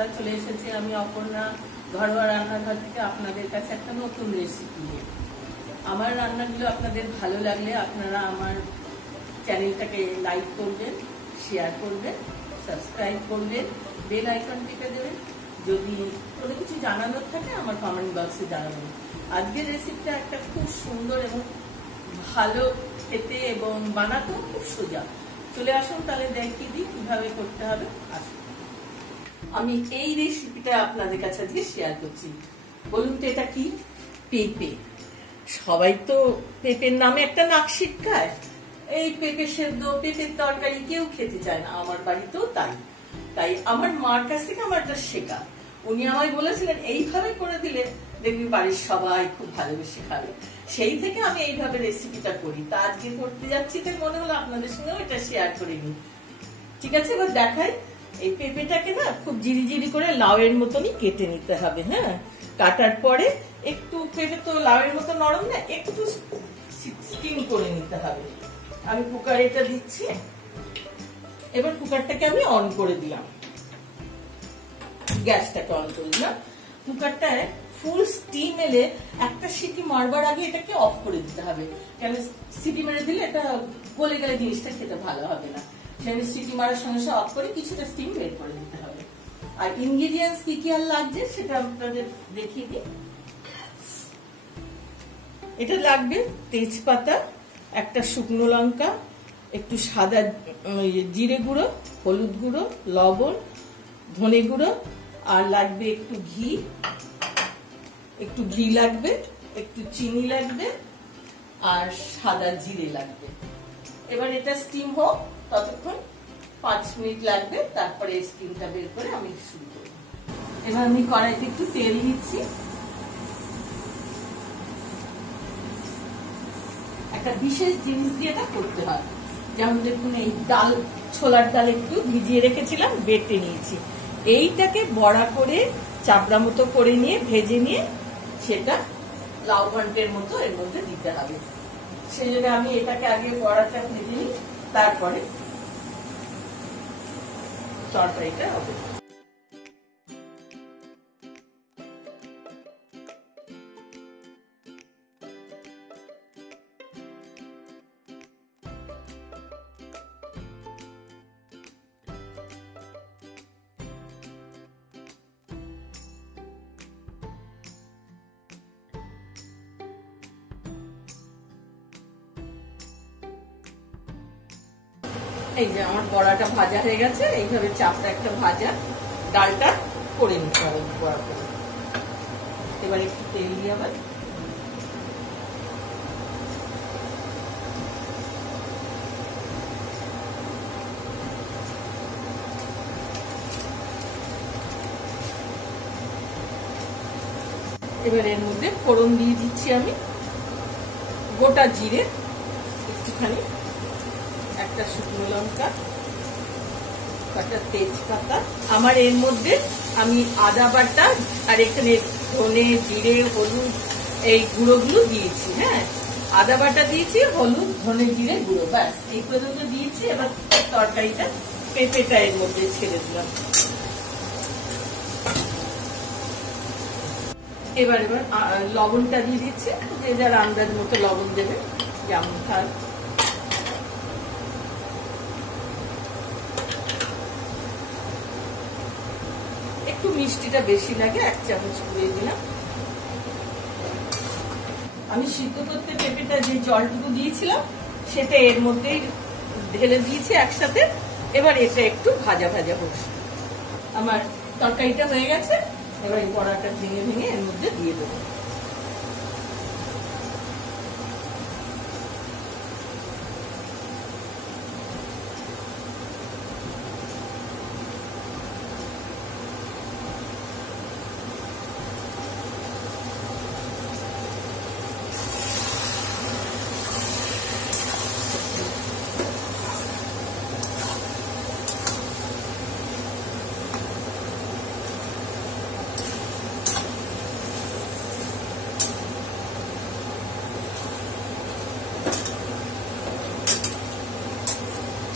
বন্ধুরা, চলে এসেছি আমি অপর্ণা ঘরোয়া রান্নাঘর থেকে আপনাদের কাছে একটা নতুন রেসিপি নিয়ে। আমার রান্নাগুলো আপনাদের ভালো লাগলে আপনারা আমার চ্যানেলটাকে লাইক করবেন, শেয়ার করবেন, সাবস্ক্রাইব করবেন, বেল আইকন টিপে দেবেন। যদি কোনো কিছু জানানোর থাকে আমার কমেন্ট বক্সে জানাবেন। আজকের রেসিপিটা একটা খুব সুন্দর এবং ভালো খেতে এবং বানাতেও খুব সোজা। চলে আসুন তাহলে দেখিয়ে দিই কিভাবে করতে হবে। আসুন, আমি এই রেসিপিটা আপনাদের কাছে আজকে শেয়ার করছি। বলুন তো এটা কি? পেঁপে। সবাই তো পেঁপের নামে একটা নাক শিটকায়। এই পেঁপে সেদ্ধ, পেঁপের তরকারি কেউ খেতে চায় না, আমার বাড়িতেও তাই। তাই আমার মার কাছ থেকে আমার এটা শেখা। উনি আমায় বলেছিলেন এইভাবে করে দিলে দেখবি বাড়ির সবাই খুব ভালোবেসে খাবে। সেই থেকে আমি এইভাবে রেসিপিটা করি। তা আজকে করতে যাচ্ছি, তাই মনে হলো আপনাদের সঙ্গেও এটা শেয়ার করে নিই। ঠিক আছে, এবার দেখাই। এই পেঁপেটাকে না খুব জিরি জিরি করে লাউয়ের মতনই কেটে নিতে হবে। হ্যাঁ, কাটার পরে একটু পেঁপে তো লাউয়ের মতো নরম না, একটু স্টিম করে নিতে হবে। আমি কুকারে এটা দিচ্ছি। এবার কুকারটাকে আমি অন করে দিলাম, গ্যাসটাকে অন করে দিলাম। কুকারটায় ফুল স্টিম এলে একটা সিটি মারবার আগে এটাকে অফ করে দিতে হবে, কেন সিটি মেরে দিলে এটা গলে গেলে জিনিসটা খেতে ভালো হবে না। সেখানে সিটি মারার সঙ্গে সঙ্গে অফ করে কিছুটা স্টিম বের করে দিতে হবে। আর ইনগ্রেডিয়েন্টস কি কি আর লাগছে সেটা আপনাদের দেখিয়ে দিই। এটা লাগবে তেজপাতা, একটা শুকনো লঙ্কা, একটু সাদা জিরে গুঁড়ো, হলুদ গুঁড়ো, লবণ, ধনে গুঁড়ো, আর লাগবে একটু ঘি লাগবে, একটু চিনি লাগবে, আর সাদা জিরে লাগবে। এবার এটা স্টিম হোক, ততক্ষণ 5 মিনিট লাগবে। তারপরে স্টিমটা বের করে আমি শুরু করব। এবার আমি কড়াইতে একটু তেল দিচ্ছি। একটা বিশেষ জিনিস দিয়ে এটা করতে হয়। যেমন দেখুন, এই ডাল, ছোলার ডাল একটু ভিজিয়ে রেখেছিলাম, বেটে নিয়েছি। এইটাকে বড়া করে চাপড়া মতো করে নিয়ে ভেজে নিয়ে সেটা লাউ ঘন্টের মতো এর মধ্যে দিতে হবে। সেই জন্য আমি এটাকে আগে বড়াটা ভেজে নিই, তারপরে তরকারিটা হবে। এই যে আমার বড়াটা ভাজা হয়ে গেছে। এইভাবে চাপটা একটা ভাজা ডালটা করে নিতে হবে বড়া করে। এবার একটু তেল দিয়ে আবার এবার এর মধ্যে ফোড়ন দিয়ে দিচ্ছি আমি গোটা জিরে, একটুখানি, একটা শুকনো লঙ্কা, একটা তেজপাতা। আমার এর মধ্যে আমি আদা বাটা আর এখানে ধনে, জিরে, হলুদ এই গুঁড়োগুলো দিয়েছি। হ্যাঁ, আদা বাটা দিয়েছি, হলুদ, ধনে, জিরে গুঁড়ো, ব্যাস এই পর্যন্ত দিয়েছি। এবার তরকারিটা, পেঁপেটা এর মধ্যে ছেড়ে দিলাম। এবার লবণটা দিয়ে দিচ্ছি, যে যার আন্দাজ মতো লবণ দেবে, যেমন খান। একটু মিষ্টিটা বেশি লাগে, 1 চামচ করে দিলাম। আমি সিদ্ধ করতে পেঁপেটা যে জলটুকু দিয়েছিলাম সেটা এর মধ্যেই ঢেলে দিয়েছি একসাথে। এবার এটা একটু ভাজা ভাজা হোক। আমার তরকারিটা হয়ে গেছে। এবার এই বড়াটা ভেঙে ভেঙে এর মধ্যে দিয়ে দেবো।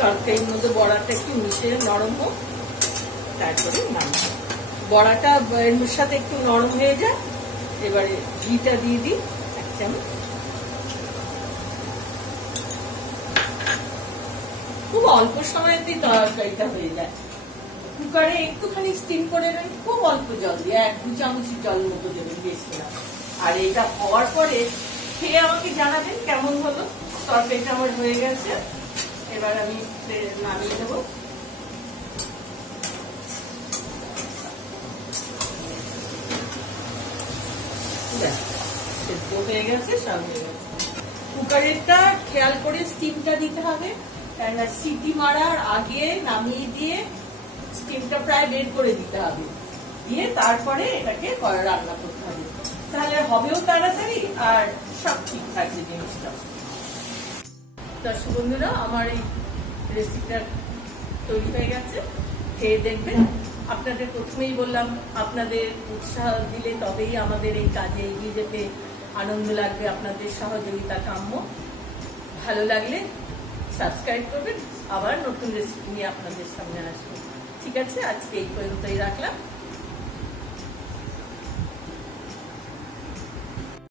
তরকারির মধ্যে বড়াটা একটু মিশে নরম হোক, তারপরে নামাবো। বড়াটা এর সাথে একটু নরম হয়ে যায়। এবারে ঘিটা দিয়ে দিই 1 চামচ। খুব অল্প সময়তেই তরকারিটা হয়ে যায়। কুকারে একটুখানি স্টিম করে নেন, খুব অল্প জল দিয়ে 1-2 চামচ জল মতো দেবেন, বেশি না। আর এটা হওয়ার পরে খেয়ে আমাকে জানাবেন কেমন হলো। তরকারিটা আমার হয়ে গেছে, এবার আমি নামিয়ে দেবো। সেদ্ধ হয়ে গেছে, সব হয়ে গেছে। কুকারেরটা খেয়াল করে স্টিমটা দিতে হবে, কেননা সিটি মারার আগে নামিয়ে দিয়ে স্টিমটা প্রায় বের করে দিতে হবে, দিয়ে তারপরে এটাকে রান্না করতে হবে, তাহলে হবেও তাড়াতাড়ি আর সব ঠিক থাকবে জিনিসটা। দর্শক বন্ধুরা, আমার এই রেসিপিটা তৈরি হয়ে গেছে, খেয়ে দেখবেন। আপনাদের প্রথমেই বললাম, আপনাদের উৎসাহ দিলে তবেই আমাদের এই কাজে এগিয়ে যেতে আনন্দ লাগবে, আপনাদের সহযোগিতা কাম্য। ভালো লাগলে সাবস্ক্রাইব করবেন, আবার নতুন রেসিপি নিয়ে আপনাদের সামনে আসবো। ঠিক আছে, আজকে এই পর্যন্তই রাখলাম।